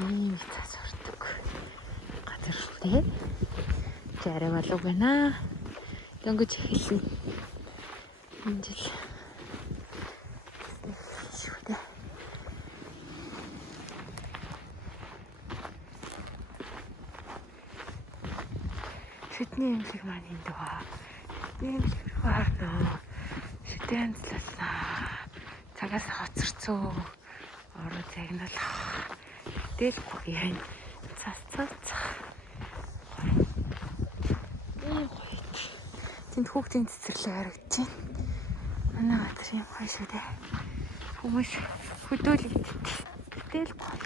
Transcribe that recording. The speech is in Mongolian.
ийм цаас ордог газар шүү дээ. Арай болов байна. Дөнгөж эхэлсэн. Энэ жил шүү дээ. Шидний имлэг маань энд байгаа. Имлэг байна. Шидэн цлаа. Цагаас хоцорцоо. Ороо загнал. Дэлгүй яа. Цас. Тэнд хүүхдийн цэцэрлэг харагдаж байна. Манай газар юм гоё шүү дээ. Хүмүүс хөдөөлөгддөг. Дэлгүй.